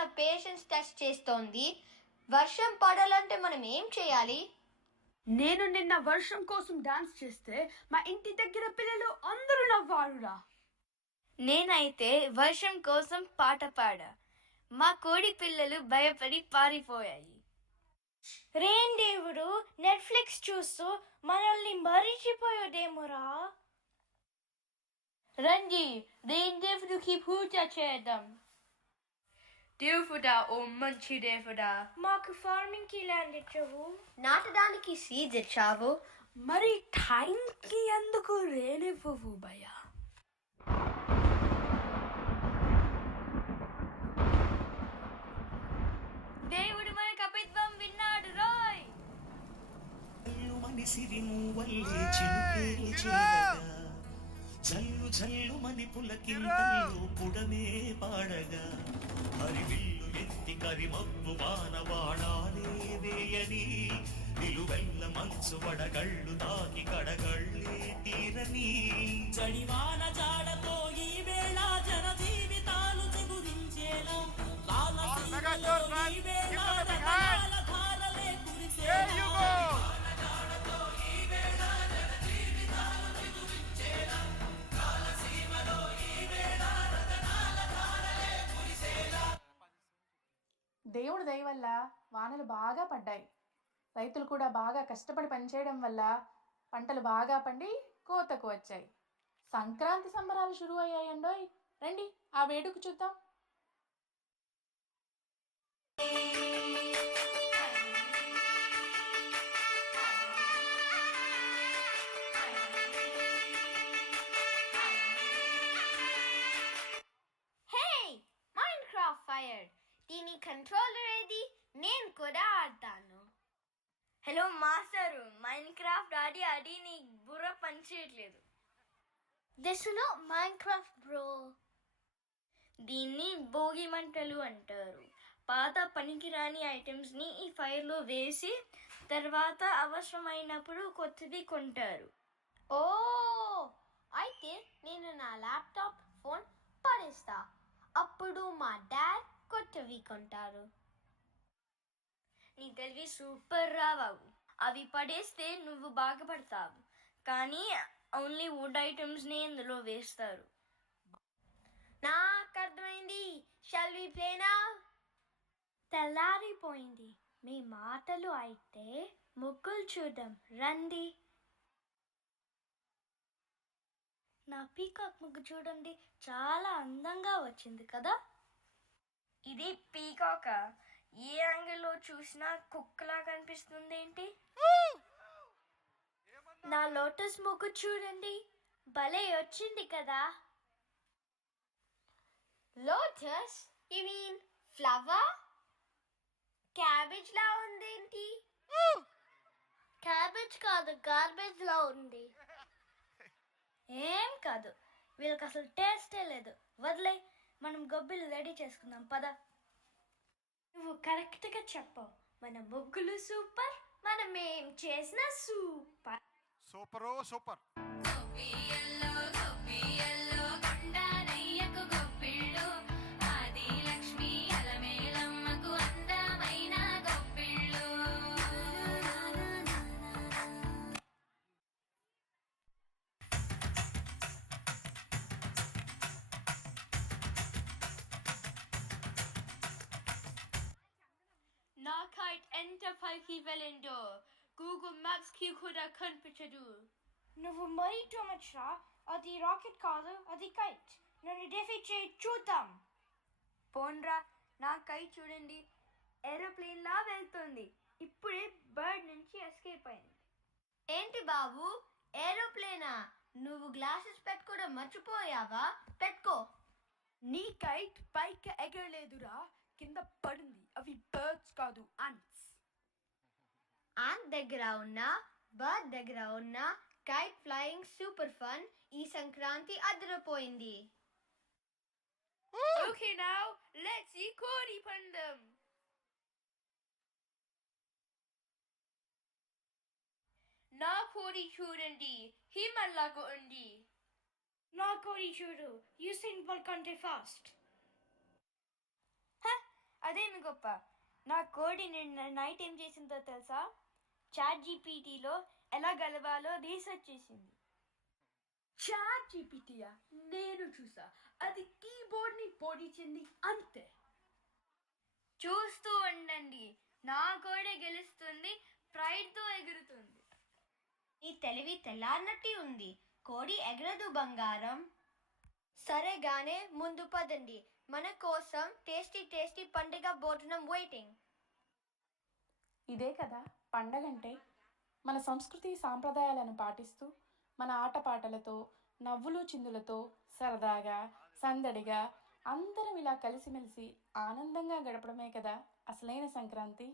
మన patience test చేస్తోంది. వర్షం పడాలంటే మనం ఏం చేయాలి? నేను నిన్న వర్షం కోసం డాన్స్ చేస్తే మా ఇంటి దగ్గర పిల్లలు అందరూ నవ్వారురా. నేనైతే వర్షం కోసం పాట పాడా. మా కోడి పిల్లలు భయపడి పారిపోయాయి. రెయిన్ దేవుడు నెట్ఫ్లిక్స్ చూస్తూ మనల్ని మరిచిపోయాడేమోరా. రండి రెయిన్ దేవుడికి పూజ చేద్దాం. దేవుడా, ఓ మంచి దేవుడా, మాకు ఫార్మింగ్ కి ల్యాండ్ ఇచ్చావు, నాటడానికి సీడ్స్ ఇచ్చావు, మరి టైంకి ఎందుకు రేనివ్వవు భయ్యా? దేవుడు మన కపిత్వం విన్నాడు రోయ్. జల్లు జల్లు మని పులకింతల్లో పుడమే పాడగా హరివిల్లు ఎత్తి కరిమబ్బు వానవాడాలే వేయని నిలువెల్ల మంచు వడగళ్ళు తాకి కడగళ్ళే తీరని చడివాన జాడతో ఈ వేళ జన జీవితాలు చిగురించేలా ఈ వేళ రతనాల ధారలే కురిసేలా. దేవుడి దయ వల్ల వానలు బాగా పడ్డాయి. రైతులు కూడా బాగా కష్టపడి పనిచేయడం వల్ల పంటలు బాగా పండి కోతకు వచ్చాయి. సంక్రాంతి సంబరాలు షురూ అయ్యాయండోయ్. రండి ఆ వేడుక చూద్దాం. హే, మైన్క్రాఫ్ట్ ఫైర్. దీని కంట్రోలర్ ఏది? నేను కూడా ఆడతాను. హలో మాస్టరు, మైన్క్రాఫ్ట్ ఆడి ఆడి నీ బుర్ర పనిచేయట్లేదు. This is not Minecraft bro. దీన్ని భోగి మంటలు అంటారు. పాత పనికిరాని ఐటమ్స్ని ఈ ఫైర్లో వేసి తర్వాత అవసరమైనప్పుడు కొత్తది కొంటారు. ఓ, అయితే నేను నా ల్యాప్టాప్ ఫోన్ పడేస్తా. అప్పుడు మా డాడ్ కొత్తవి కొంటారు. నీ తెలివి సూపర్ రా బాబు. అవి పడేస్తే నువ్వు బాగుపడతావు, కానీ ఓన్లీ వుడ్ ఐటమ్స్ని ఇందులో వేస్తారు. నాకు అర్థమైంది. Shall we play now? తెల్లారిపోయింది. మీ మాటలు అయితే ముగ్గులు చూద్దాం రండి. నా పీకాక్ ముగ్గు చూడండి, చాలా అందంగా వచ్చింది కదా. ఇది పీకాక? ఏ యాంగిల్లో చూసినా కుక్కలా కనిపిస్తుంది ఏంటి? నా లోటస్ ముగ్గు చూడండి, భలే వచ్చింది కదా. Lotus? You mean flower? Cabbage లా ఉందేంటి? క్యాబేజ్ కాదు, గార్బేజ్ లా ఉంది. ఏం కాదు, వీళ్ళకి అసలు టేస్టే లేదు. వదిలే, మనం గొబ్బిలు రెడీ చేసుకుందాం పద. నువ్వు కరెక్ట్గా చెప్పావు. మన ముగ్గులు సూపర్, మనం ఏం చేసినా సూపర్. సూపరో సూపర్. నా కైట్ ఎంత పైకి వెళ్ళిందో గూగుల్ మ్యాప్స్ కి కూడా కనిపించదు. నువ్వు మరీ టూ మచ్ రా. అది రాకెట్ కాదు, అది కైట్. నన్ను డెఫీట్ చేయి చూద్దాం. పోన్రా, నా కైట్ చూడండి, ఏరోప్లేన్ లా వెళ్తుంది. ఇప్పుడే బర్డ్ నుంచి ఎస్కేప్ అయింది. ఏంటి బాబు, ఏరోప్లేనా? నువ్వు గ్లాసెస్ పెట్టుకోవడం మర్చిపోయావా? పెట్టుకో. నీ కైట్ పైకి ఎగరలేదురా, కింద పడింది. అవి బర్డ్స్ కాదు, ants. ఆంట్ దగ్గర ఉన్న, బర్డ్ దగ్గర ఉన్న కైట్ ఫ్లయింగ్ సూపర్ ఫన్. ఈ సంక్రాంతి అదిరిపోయింది. Okay, now let's see కోడి పందెం. నా కోడి చూడండి, హిమలాగా ఉంది. నా కోడి చూడు, యూసేన్ బోల్ట్ కంటే ఫాస్ట్. అదేమి గొప్ప. నా కోడి నిన్న నైట్ ఏం చేసిందో తెలుసా? చాట్ జీపీటీలో ఎలా గెలవాలో రీసెర్చ్ చేసింది. చాట్ జీపీటీయా? నేను చూసా. అది కీబోర్డ్ని పొడిచింది అంతే. చూస్తూ ఉండండి, నా కోడే గెలుస్తుంది, ప్రైడ్తో ఎగురుతుంది. ఈ తెలివి తెల్లారినట్టు ఉంది. కోడి ఎగరదు బంగారం. సరేగానే ముందు పదండి, మన కోసం టేస్టీ టేస్టీ పండుగ భోజనం వెయిటింగ్. ఇదే కదా పండగంటే. మన సంస్కృతి సాంప్రదాయాలను పాటిస్తూ మన ఆటపాటలతో నవ్వులు చిందులతో సరదాగా సందడిగా అందరం ఇలా కలిసిమెలిసి ఆనందంగా గడపడమే కదా అసలైన సంక్రాంతి.